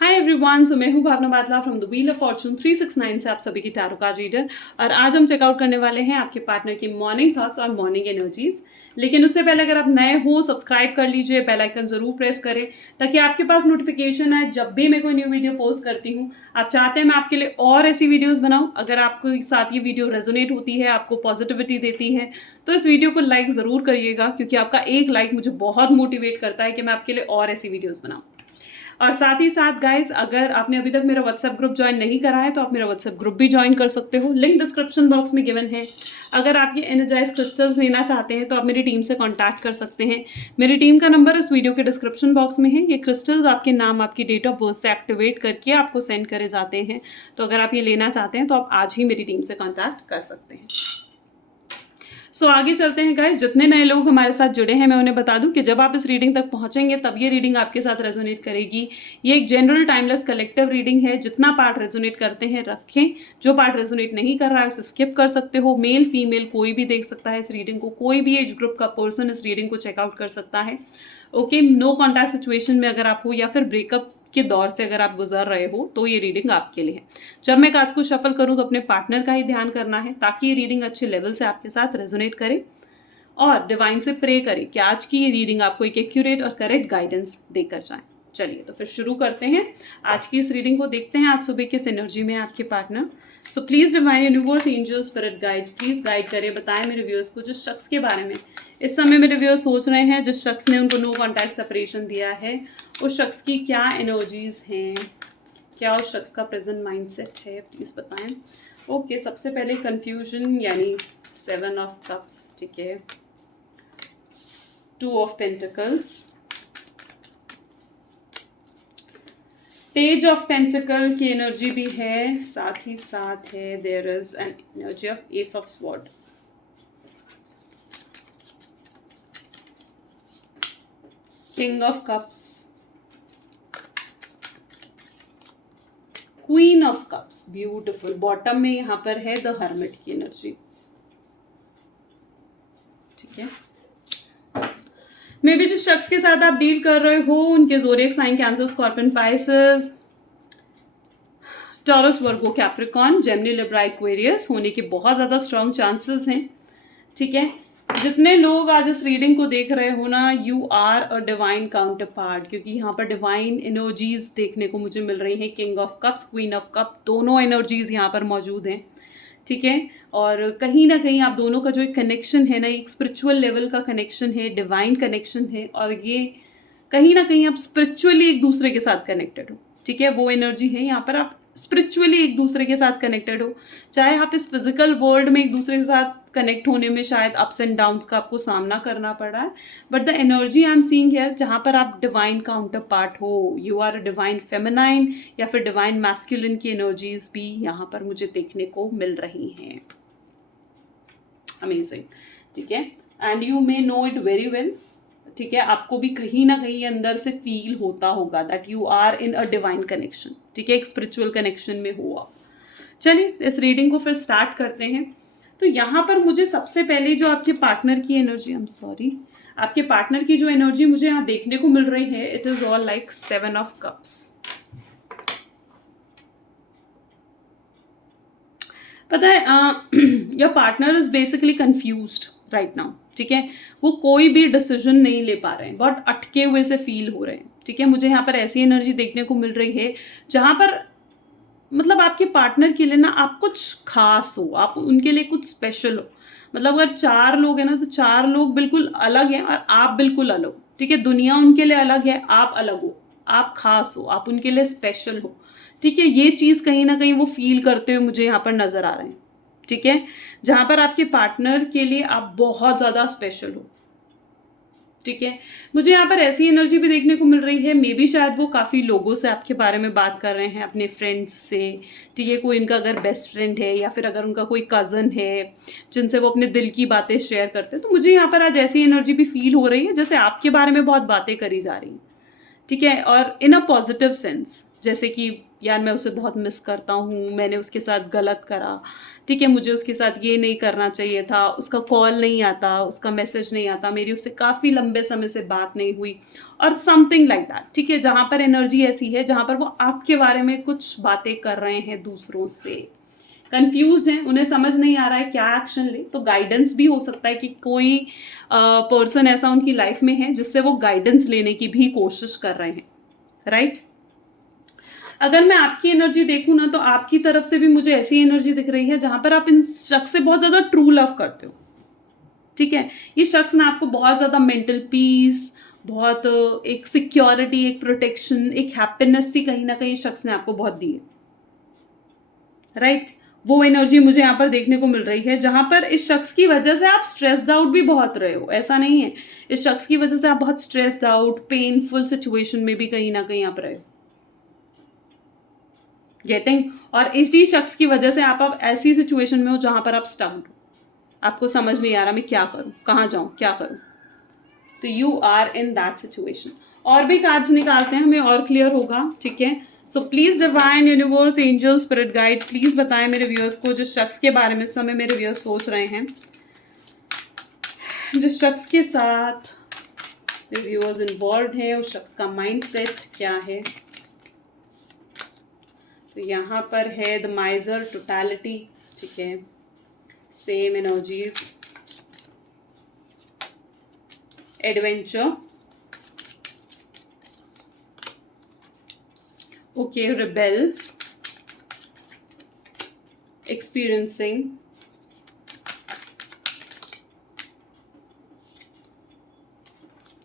Hi everyone, so मैं हूँ Bhawna Batla from the wheel of fortune 369 से आप सभी की टैरो कार्ड रीडर। और आज हम चेकआउट करने वाले हैं आपके पार्टनर की मॉर्निंग थॉट्स और मॉर्निंग एनर्जीज। लेकिन उससे पहले अगर आप नए हो, सब्सक्राइब कर लीजिए, बेल आइकन जरूर प्रेस करें ताकि आपके पास नोटिफिकेशन आए जब भी मैं कोई न्यू वीडियो पोस्ट करती हूँ। आप चाहते हैं मैं आपके लिए और ऐसी वीडियोज़ बनाऊँ, अगर आपके साथ ये वीडियो रेजोनेट होती है, आपको पॉजिटिविटी देती है, तो इस वीडियो को लाइक ज़रूर करिएगा, क्योंकि आपका एक लाइक मुझे बहुत मोटिवेट करता है कि मैं आपके लिए और ऐसी वीडियोज़ बनाऊँ। और साथ ही साथ गाइस, अगर आपने अभी तक मेरा व्हाट्सएप ग्रुप ज्वाइन नहीं करा है तो आप मेरा व्हाट्सएप ग्रुप भी ज्वाइन कर सकते हो, लिंक डिस्क्रिप्शन बॉक्स में गिवन है। अगर आप ये एनर्जाइज क्रिस्टल्स लेना चाहते हैं तो आप मेरी टीम से कांटेक्ट कर सकते हैं। मेरी टीम का नंबर इस वीडियो के डिस्क्रिप्शन बॉक्स में है। ये क्रिस्टल्स आपके नाम, आपकी डेट ऑफ बर्थ से एक्टिवेट करके आपको सेंड करे जाते हैं। तो अगर आप ये लेना चाहते हैं तो आप आज ही मेरी टीम से कॉन्टैक्ट कर सकते हैं। सो आगे चलते हैं गाइस। जितने नए लोग हमारे साथ जुड़े हैं मैं उन्हें बता दूं कि जब आप इस रीडिंग तक पहुंचेंगे तब ये रीडिंग आपके साथ रेजोनेट करेगी। ये एक जनरल टाइमलेस कलेक्टिव रीडिंग है। जितना पार्ट रेजोनेट करते हैं रखें, जो पार्ट रेजोनेट नहीं कर रहा है उसे स्किप कर सकते हो। मेल फीमेल कोई भी देख सकता है इस रीडिंग को, कोई भी एज ग्रुप का पर्सन इस रीडिंग को चेकआउट कर सकता है। ओके, नो कॉन्टैक्ट सिचुएशन में अगर आप हो या फिर ब्रेकअप के दौर से अगर आप गुजर रहे हो तो ये रीडिंग आपके लिए है। जब मैं कार्ड्स को शफल करूं तो अपने पार्टनर का ही ध्यान करना है ताकि ये रीडिंग अच्छे लेवल से आपके साथ रेजोनेट करे, और डिवाइन से प्रे करें कि आज की ये रीडिंग आपको एक एक्यूरेट और करेक्ट गाइडेंस देकर जाए। चलिए तो फिर शुरू करते हैं आज की इस रीडिंग को। देखते हैं आज सुबह किस एनर्जी में है आपके partner. So please divine universe, angel, spirit guides, please guide करें, बताएं मेरे व्यूअर्स को जिस शख्स के बारे में इस समय मेरे व्यूअर्स सोच रहे हैं, जिस शख्स ने उनको नो कॉन्टैक्ट सेपरेशन दिया है, उस शख्स की क्या एनर्जीज हैं, क्या उस शख्स का प्रेजेंट माइंडसेट है, प्लीज बताएं। ओके, सबसे पहले कंफ्यूजन यानी 7 ऑफ कप्स, ठीक है, 2 of pentacles, page of pentacle की एनर्जी भी है, साथ ही साथ है there is an energy of ace of sword, king of cups, queen of cups, beautiful. Bottom में यहां पर है द हर्मिट की एनर्जी, ठीक है। मे भी जिस शख्स के साथ आप डील कर रहे हो उनके zodiac sign Cancer, Scorpion, Pisces, Taurus, Virgo, Capricorn, Gemini, Libra, Aquarius होने के बहुत ज़्यादा स्ट्रॉन्ग चांसेस हैं, ठीक है। जितने लोग आज इस रीडिंग को देख रहे हो ना, you are a divine counterpart, क्योंकि यहाँ पर डिवाइन एनर्जीज देखने को मुझे मिल रही हैं। King of cups, queen of cup, दोनों एनर्जीज यहाँ पर मौजूद हैं, ठीक है। और कहीं ना कहीं आप दोनों का जो एक कनेक्शन है ना, एक स्पिरिचुअल लेवल का कनेक्शन है, डिवाइन कनेक्शन है, और ये कहीं ना कहीं आप स्पिरिचुअली एक दूसरे के साथ कनेक्टेड हो, ठीक है। वो एनर्जी है यहाँ पर, आप स्पिरिचुअली एक दूसरे के साथ कनेक्टेड हो। चाहे आप इस फिजिकल वर्ल्ड में एक दूसरे के साथ कनेक्ट होने में शायद अप्स एंड डाउन्स का आपको सामना करना पड़ा है, but the energy I am seeing here, जहाँ पर आप डिवाइन काउंटर पार्ट हो, you are a divine feminine या फिर डिवाइन मैस्कुलिन की एनर्जीज भी यहाँ पर मुझे देखने को मिल रही हैं। अमेजिंग, ठीक है। And you may know it very well, ठीक है। आपको भी कहीं ना कहीं अंदर से फील होता होगा that you are in a divine connection, ठीक है, एक स्पिरिचुअल कनेक्शन में हो आप। चलिए इस रीडिंग को फिर स्टार्ट करते हैं। तो यहाँ पर मुझे सबसे पहले जो आपके पार्टनर की एनर्जी, आई एम सॉरी, आपके पार्टनर की जो एनर्जी मुझे यहाँ देखने को मिल रही है, it is all like 7 of cups. पता है your partner is basically confused right now, ठीक है। वो कोई भी डिसीजन नहीं ले पा रहे हैं, बहुत अटके हुए से फील हो रहे हैं, ठीक है। मुझे यहाँ पर ऐसी एनर्जी देखने को मिल रही है जहाँ पर मतलब आपके पार्टनर के लिए ना आप कुछ खास हो, आप उनके लिए कुछ स्पेशल हो। मतलब अगर 4 लोग हैं ना, तो 4 लोग बिल्कुल अलग हैं और आप बिल्कुल अलग हो, ठीक है। दुनिया उनके लिए अलग है, आप अलग हो, आप खास हो, आप उनके लिए स्पेशल हो, ठीक है। ये चीज़ कहीं ना कहीं वो फील करते हुए मुझे यहाँ पर नज़र आ रहे हैं, ठीक है। जहाँ पर आपके पार्टनर के लिए आप बहुत ज़्यादा स्पेशल हो, ठीक है। मुझे यहाँ पर ऐसी एनर्जी भी देखने को मिल रही है, मे बी शायद वो काफ़ी लोगों से आपके बारे में बात कर रहे हैं, अपने फ्रेंड्स से, ठीक है। कोई इनका अगर बेस्ट फ्रेंड है या फिर अगर उनका कोई कज़न है जिनसे वो अपने दिल की बातें शेयर करते हैं, तो मुझे यहाँ पर आज ऐसी एनर्जी भी फील हो रही है जैसे आपके बारे में बहुत बातें करी जा रही हैं, ठीक है। और इन अ पॉजिटिव सेंस, जैसे कि यार मैं उसे बहुत मिस करता हूँ, मैंने उसके साथ गलत करा, ठीक है, मुझे उसके साथ ये नहीं करना चाहिए था, उसका कॉल नहीं आता, उसका मैसेज नहीं आता, मेरी उससे काफ़ी लंबे समय से बात नहीं हुई, और समथिंग लाइक दैट, ठीक है, जहाँ पर एनर्जी ऐसी है जहाँ पर वो आपके बारे में कुछ बातें कर रहे हैं दूसरों से, कंफ्यूज हैं, उन्हें समझ नहीं आ रहा है क्या एक्शन ले। तो गाइडेंस भी हो सकता है कि कोई पर्सन ऐसा उनकी लाइफ में है जिससे वो गाइडेंस लेने की भी कोशिश कर रहे हैं, राइट। अगर मैं आपकी एनर्जी देखूँ ना, तो आपकी तरफ से भी मुझे ऐसी एनर्जी दिख रही है जहाँ पर आप इन शख्स से बहुत ज़्यादा ट्रू लव करते हो, ठीक है। ये शख्स ना आपको बहुत ज़्यादा मेंटल पीस, बहुत एक सिक्योरिटी, एक प्रोटेक्शन, एक हैप्पीनेस सी कहीं ना कहीं शख्स ने आपको बहुत दी है, राइट। वो एनर्जी मुझे यहाँ पर देखने को मिल रही है जहाँ पर इस शख्स की वजह से आप स्ट्रेस्ड आउट भी बहुत रहे हो, ऐसा नहीं है, इस शख्स की वजह से आप बहुत स्ट्रेस्ड आउट, पेनफुल सिचुएशन में भी कहीं ना कहीं आप रहे हो, गेटिंग। और इसी शख्स की वजह से आप ऐसी सिचुएशन में हो जहां पर आप स्टक्ड हो, आपको समझ नहीं आ रहा मैं क्या करूं, कहाँ जाऊं, क्या करूं, तो you are in that situation. और भी कार्ड्स निकालते हैं, हमें और क्लियर होगा, ठीक है। So please divine, universe, angel, spirit guide, please बताएं मेरे व्यूअर्स को, जिस शख्स के बारे में इस समय मेरे व्यूअर्स सोच रहे हैं, जिस शख्स के साथ मेरे व्यूअर्स इन्वॉल्व हैं, उस शख्स का माइंड सेट क्या है। तो यहाँ पर है द माइजर, टोटलिटी, ठीक है, same energies, adventure, okay, rebel, experiencing,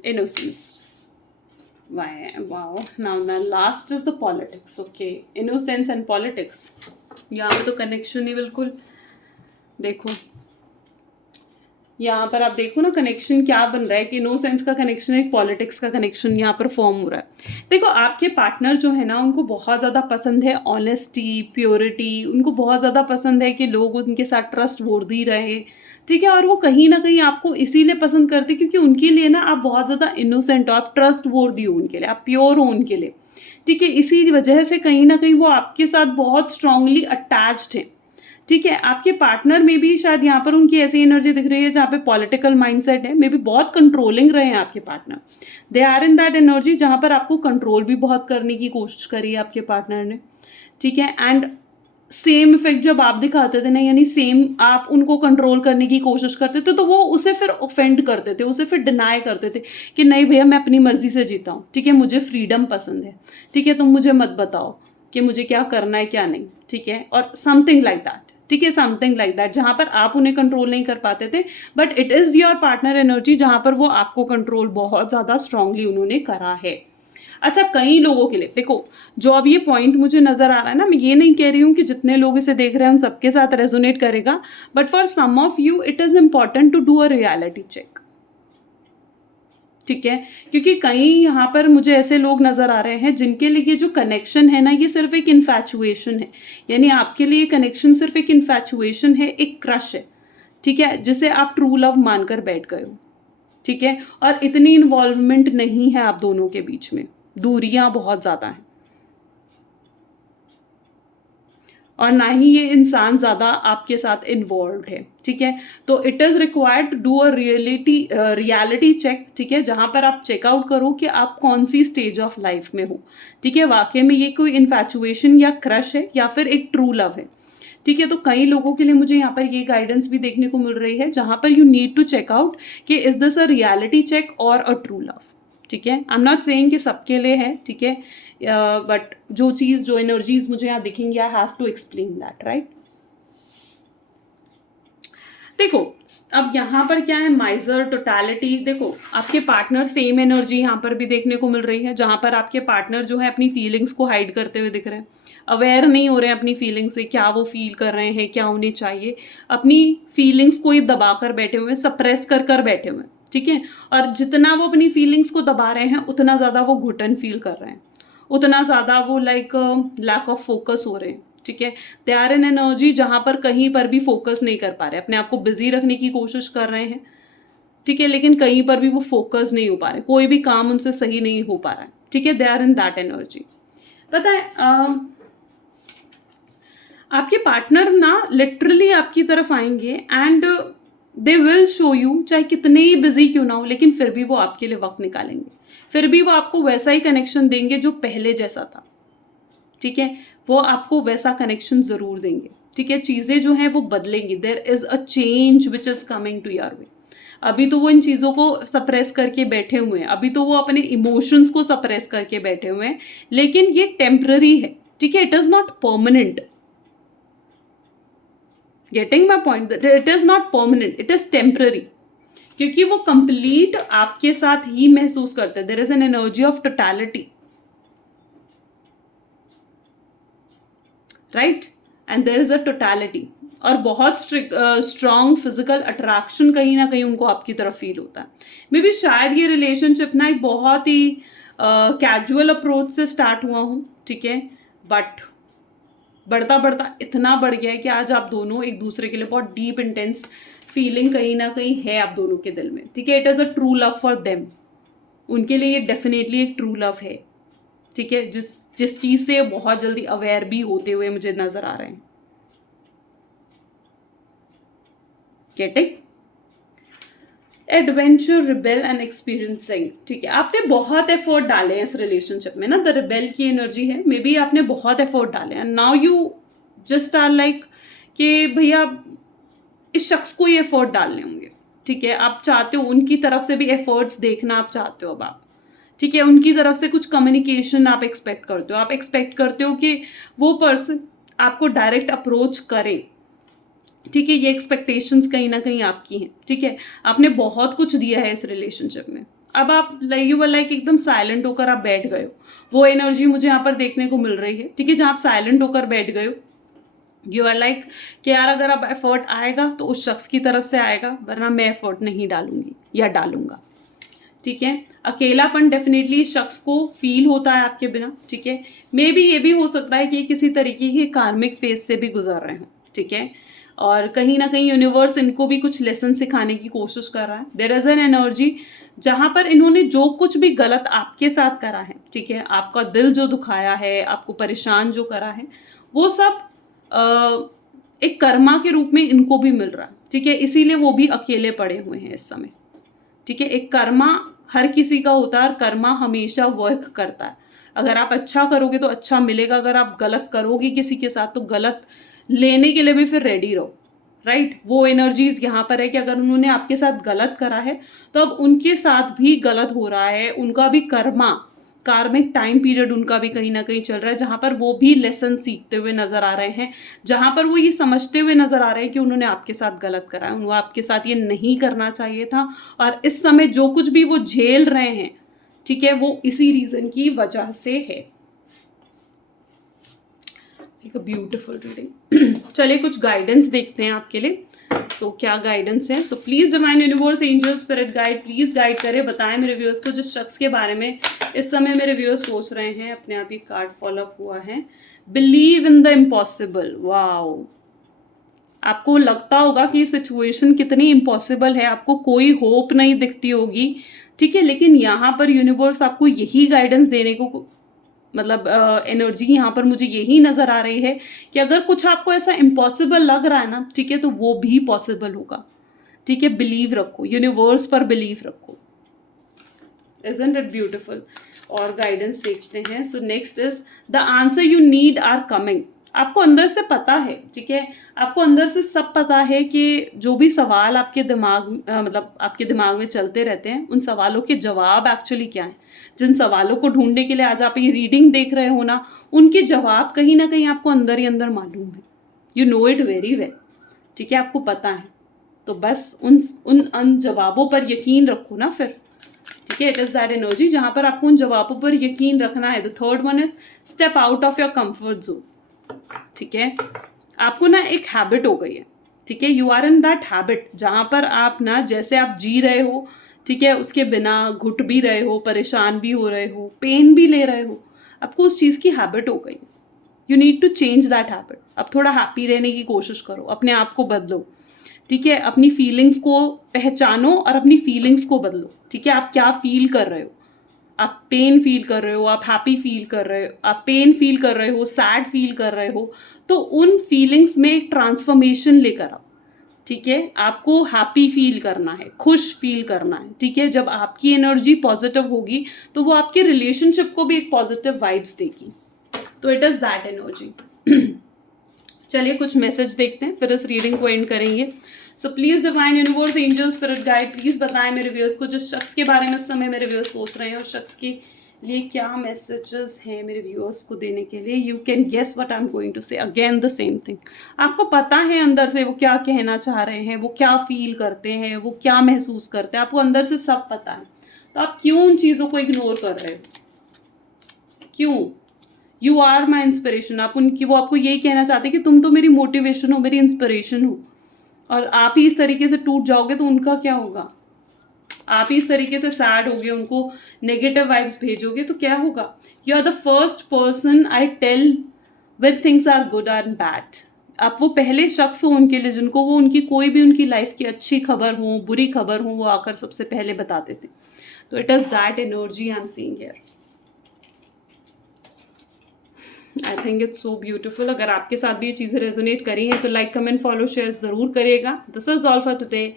innocence. Wow. Now the last is the politics. Okay, innocence and politics. यहाँ पे तो कनेक्शन ही बिल्कुल, देखो यहाँ पर आप देखो ना कनेक्शन क्या बन रहा है कि इनोसेंस का कनेक्शन, एक पॉलिटिक्स का कनेक्शन यहाँ पर फॉर्म हो रहा है। देखो आपके पार्टनर जो है ना, उनको बहुत ज़्यादा पसंद है ऑनेस्टी, प्योरिटी, उनको बहुत ज़्यादा पसंद है कि लोग उनके साथ ट्रस्ट वर्दी रहे, ठीक है। और वो कहीं ना कहीं आपको इसीलिए पसंद करते क्योंकि उनके लिए ना आप बहुत ज़्यादा इनोसेंट हो, आप ट्रस्ट वर्दी हो उनके लिए, आप प्योर हो उनके लिए, ठीक है। इसी वजह से कहीं ना कहीं वो आपके साथ बहुत स्ट्रांगली अटैच्ड हैं, ठीक है। आपके पार्टनर में भी शायद यहाँ पर उनकी ऐसी एनर्जी दिख रही है जहाँ पे पॉलिटिकल माइंडसेट है, मे बी बहुत कंट्रोलिंग रहे हैं आपके partner, they are in that energy जहाँ पर आपको कंट्रोल भी बहुत करने की कोशिश करी है आपके पार्टनर ने, ठीक है। एंड सेम इफेक्ट जब आप दिखाते थे ना, यानी सेम आप उनको कंट्रोल करने की कोशिश करते थे, तो वो उसे फिर ऑफेंड करते थे, उसे फिर डिनाई करते थे कि नहीं भैया मैं अपनी मर्जी से जीता हूँ, ठीक है, मुझे फ्रीडम पसंद है, ठीक है, तुम मुझे मत बताओ कि मुझे क्या करना है क्या नहीं, ठीक है, और समथिंग लाइक दैट, ठीक है, समथिंग लाइक दैट, जहाँ पर आप उन्हें कंट्रोल नहीं कर पाते थे, but it is your partner energy जहाँ पर वो आपको कंट्रोल बहुत ज़्यादा स्ट्रांगली उन्होंने करा है। अच्छा, कई लोगों के लिए देखो, जो अब ये पॉइंट मुझे नज़र आ रहा है ना, मैं ये नहीं कह रही हूँ कि जितने लोग इसे देख रहे हैं उन सबके साथ रेजोनेट करेगा, but for some of you it is important to do a reality check, ठीक है। क्योंकि कई यहाँ पर मुझे ऐसे लोग नज़र आ रहे हैं जिनके लिए जो कनेक्शन है ना, ये सिर्फ एक इन्फैचुएशन है, यानी आपके लिए कनेक्शन सिर्फ एक इन्फैचुएशन है, एक क्रश है, ठीक है, जिसे आप ट्रू लव मानकर बैठ गए हो, ठीक है। और इतनी इन्वॉल्वमेंट नहीं है आप दोनों के बीच में, दूरियां बहुत ज़्यादा हैं, और ना ही ये इंसान ज़्यादा आपके साथ इन्वॉल्व है, ठीक है। तो it is required to do a reality check, ठीक है, जहाँ पर आप चेकआउट करो कि आप कौन सी स्टेज ऑफ लाइफ में हो, ठीक है, वाकई में ये कोई इन्फैचुएशन या क्रश है या फिर एक ट्रू लव है, ठीक है। तो कई लोगों के लिए मुझे यहाँ पर ये गाइडेंस भी देखने को मिल रही है जहाँ पर यू नीड टू चेकआउट कि is this a reality check और अ ट्रू लव, ठीक है। आई एम नॉट सेइंग कि सबके लिए है, ठीक है, बट जो चीज़, जो एनर्जीज मुझे यहाँ दिखेंगी, I have to explain that, right. देखो अब यहाँ पर क्या है, माइजर, टोटलिटी, देखो आपके पार्टनर, सेम एनर्जी यहाँ पर भी देखने को मिल रही है जहाँ पर आपके पार्टनर जो है अपनी फीलिंग्स को हाइड करते हुए दिख रहे हैं, अवेयर नहीं हो रहे हैं अपनी फीलिंग्स से, क्या वो फील कर रहे हैं, क्या उन्हें चाहिए, अपनी फीलिंग्स को ही दबा कर बैठे हुए, सप्रेस कर कर बैठे हुए, ठीक है। और जितना वो अपनी फीलिंग्स को दबा रहे हैं उतना ज़्यादा वो घुटन फील कर रहे हैं, उतना ज़्यादा वो लाइक लैक ऑफ फोकस हो रहे हैं, ठीक है। दे आर एन एनर्जी जहाँ पर कहीं पर भी फोकस नहीं कर पा रहे, अपने आप को बिजी रखने की कोशिश कर रहे हैं, ठीक है, लेकिन कहीं पर भी वो फोकस नहीं हो पा रहे, कोई भी काम उनसे सही नहीं हो पा रहा है, ठीक है। They are in that energy. पता है आपके पार्टनर ना लिटरली आपकी तरफ आएंगे and they will show you, चाहे कितने ही बिजी क्यों ना हो, लेकिन फिर भी वो आपके लिए वक्त निकालेंगे, फिर भी वो आपको वैसा ही कनेक्शन देंगे जो पहले जैसा था, ठीक है, वो आपको वैसा कनेक्शन ज़रूर देंगे, ठीक है, चीज़ें जो हैं वो बदलेंगी, there is a change which is coming to your way. अभी तो वो इन चीज़ों को सप्रेस करके बैठे हुए हैं, अभी तो वो अपने इमोशंस को सप्रेस करके बैठे हुए हैं, लेकिन ये टेम्पररी है, ठीक है, it is not permanent. Getting my point, it is not permanent, it is temporary, क्योंकि वो कंप्लीट आपके साथ ही महसूस करते हैं, there is an energy of totality, right, and there is a totality, और बहुत स्ट्रॉन्ग फिजिकल अट्रैक्शन कहीं ना कहीं उनको आपकी तरफ फील होता है। मे बी शायद ये रिलेशनशिप ना एक बहुत ही कैजुअल अप्रोच से स्टार्ट हुआ हूँ, ठीक है, बट बढ़ता बढ़ता इतना बढ़ गया है कि आज आप दोनों एक दूसरे के लिए बहुत डीप इंटेंस फीलिंग कहीं ना कहीं है आप दोनों के दिल में, ठीक है, it is a true love for them, उनके लिए ये डेफिनेटली एक ट्रू लव है, ठीक है, जिस जिस चीज़ से बहुत जल्दी अवेयर भी होते हुए मुझे नजर आ रहे हैं। Getting adventure, rebel and experiencing, ठीक है, आपने बहुत एफर्ट डाले हैं इस रिलेशनशिप में ना, द रिबेल की एनर्जी है, मे बी आपने बहुत एफर्ट डाले हैं, now you just are like कि भैया इस शख्स को ये एफर्ट डालने होंगे, ठीक है, आप चाहते हो उनकी तरफ से भी एफर्ट्स देखना आप चाहते हो, अब आप, ठीक है, उनकी तरफ से कुछ कम्युनिकेशन आप एक्सपेक्ट करते हो, आप एक्सपेक्ट करते हो कि वो पर्सन आपको डायरेक्ट अप्रोच करे, ठीक है, ये एक्सपेक्टेशंस कहीं ना कहीं आपकी हैं, ठीक है, आपने बहुत कुछ दिया है इस रिलेशनशिप में, अब आप यू वर लाइक एकदम साइलेंट होकर आप बैठ गए हो, वो एनर्जी मुझे यहाँ पर देखने को मिल रही है, ठीक है, जहाँ आप साइलेंट होकर बैठ गए हो, यू आर लाइक कि यार अगर अब एफर्ट आएगा तो उस शख्स की तरफ से आएगा, वरना मैं एफर्ट नहीं डालूंगी या डालूंगा, ठीक है, अकेलापन डेफिनेटली शख्स को फील होता है आपके बिना, ठीक है, मे बी ये भी हो सकता है कि किसी तरीके के कार्मिक फेज से भी गुजर रहे हों, ठीक है, और कहीं ना कहीं यूनिवर्स इनको भी कुछ लेसन सिखाने की कोशिश कर रहा है, देयर इज एन एनर्जी जहाँ पर इन्होंने जो कुछ भी गलत आपके साथ करा है, ठीक है, आपका दिल जो दुखाया है, आपको परेशान जो करा है, वो सब एक कर्मा के रूप में इनको भी मिल रहा है, ठीक है, इसीलिए वो भी अकेले पड़े हुए हैं इस समय, ठीक है, एक कर्मा हर किसी का होता है और कर्मा हमेशा वर्क करता है, अगर आप अच्छा करोगे तो अच्छा मिलेगा, अगर आप गलत करोगे किसी के साथ तो गलत लेने के लिए भी फिर रेडी रहो, राइट, वो एनर्जीज यहाँ पर है कि अगर उन्होंने आपके साथ गलत करा है तो अब उनके साथ भी गलत हो रहा है, उनका भी कर्मा कार्मिक टाइम पीरियड उनका भी कहीं ना कहीं चल रहा है, जहाँ पर वो भी लेसन सीखते हुए नजर आ रहे हैं, जहाँ पर वो ये समझते हुए नजर आ रहे हैं कि उन्होंने आपके साथ गलत करा है, उनको आपके साथ ये नहीं करना चाहिए था, और इस समय जो कुछ भी वो झेल रहे हैं, ठीक है, वो इसी रीजन की वजह से है। एक ब्यूटिफुल रीडिंग। चलिए कुछ गाइडेंस देखते हैं आपके लिए। सो क्या गाइडेंस है? So please divine universe, angel, spirit guide, please guide करें, बताएं मेरे व्यूअर्स को जिस शख्स के बारे में इस समय मेरे व्यूअर्स सोच रहे हैं। अपने आप ही कार्ड फॉलो अप हुआ है, believe in the impossible. Wow, आपको लगता होगा कि सिचुएशन कितनी इम्पॉसिबल है, आपको कोई होप नहीं दिखती होगी, ठीक है, लेकिन यहाँ पर यूनिवर्स आपको यही गाइडेंस देने को, मतलब एनर्जी यहाँ पर मुझे यही नज़र आ रही है कि अगर कुछ आपको ऐसा इम्पॉसिबल लग रहा है ना, ठीक है, तो वो भी पॉसिबल होगा, ठीक है, बिलीव रखो, यूनिवर्स पर बिलीव रखो। Isn't it beautiful? और गाइडेंस देखते हैं। So next is the answer you need are coming. आपको अंदर से पता है, ठीक है, आपको अंदर से सब पता है कि जो भी सवाल आपके दिमाग मतलब आपके दिमाग में चलते रहते हैं, उन सवालों के जवाब एक्चुअली क्या हैं। जिन सवालों को ढूंढने के लिए आज आप ये रीडिंग देख रहे हो ना, उनके जवाब कहीं ना कहीं आपको अंदर ही अंदर मालूम है। You know it very well, ठीक है, आपको पता है। तो बस उन जवाबों पर यकीन रखो ना फिर, ठीक है। इट इज दैट एनर्जी जहां पर आपको उन जवाबों पर यकीन रखना है। The third one is step out of your comfort zone, ठीक है। आपको ना एक हैबिट हो गई है, ठीक है, you are in that habit जहां पर आप ना जैसे आप जी रहे हो, ठीक है, उसके बिना घुट भी रहे हो, परेशान भी हो रहे हो, पेन भी ले रहे हो, आपको उस चीज़ की हैबिट हो गई। You need to change that habit. अब थोड़ा हैप्पी रहने की कोशिश करो, अपने आप को बदलो, ठीक है, अपनी फीलिंग्स को पहचानो और अपनी फीलिंग्स को बदलो, ठीक है। आप क्या फील कर रहे हो, आप पेन फील कर रहे हो, आप हैप्पी फील कर रहे हो, आप पेन फील कर रहे हो, सैड फील कर रहे हो, तो उन फीलिंग्स में एक ट्रांसफॉर्मेशन लेकर आओ। ठीक है, आपको हैप्पी फील करना है, खुश फील करना है। ठीक है, जब आपकी एनर्जी पॉजिटिव होगी तो वो आपके रिलेशनशिप को भी एक पॉजिटिव वाइब्स देगी। तो इट इज़ दैट एनर्जी। चलिए कुछ मैसेज देखते हैं, फिर इस रीडिंग को एंड करेंगे। So please divine universe, angels, spirit guide, please बताएं मेरे व्यूअर्स को, जिस शख्स के बारे में इस समय मेरे व्यूअर्स सोच रहे हैं, उस शख्स के लिए क्या मैसेजेस हैं मेरे व्यूअर्स को देने के लिए। You can guess what I am going to say, again the same thing. आपको पता है अंदर से वो क्या कहना चाह रहे हैं, वो क्या फील करते हैं, वो क्या महसूस करते हैं, आपको अंदर से सब पता है। तो आप क्यों उन चीज़ों को इग्नोर कर रहे हो? क्यों? You are my inspiration. आप उनकी, वो आपको यही कहना चाहते हैं कि तुम तो मेरी मोटिवेशन हो, मेरी इंस्पिरेशन हो, और आप ही इस तरीके से टूट जाओगे तो उनका क्या होगा? आप ही इस तरीके से सैड होगे, उनको नेगेटिव वाइब्स भेजोगे तो क्या होगा? You are the first person I tell when things are good and bad. आप वो पहले शख्स हो उनके लिए जिनको वो उनकी कोई भी उनकी लाइफ की अच्छी खबर हो, बुरी खबर हो, वो आकर सबसे पहले बताते थे। तो it is that energy I am seeing here. I think it's so beautiful. अगर आपके साथ भी ये चीज़ें रेजोनेट करी हैं तो लाइक, कमेंट, फॉलो, शेयर ज़रूर करिएगा। This is all for today.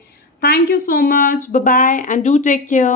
Thank you so much, bye bye and do take care.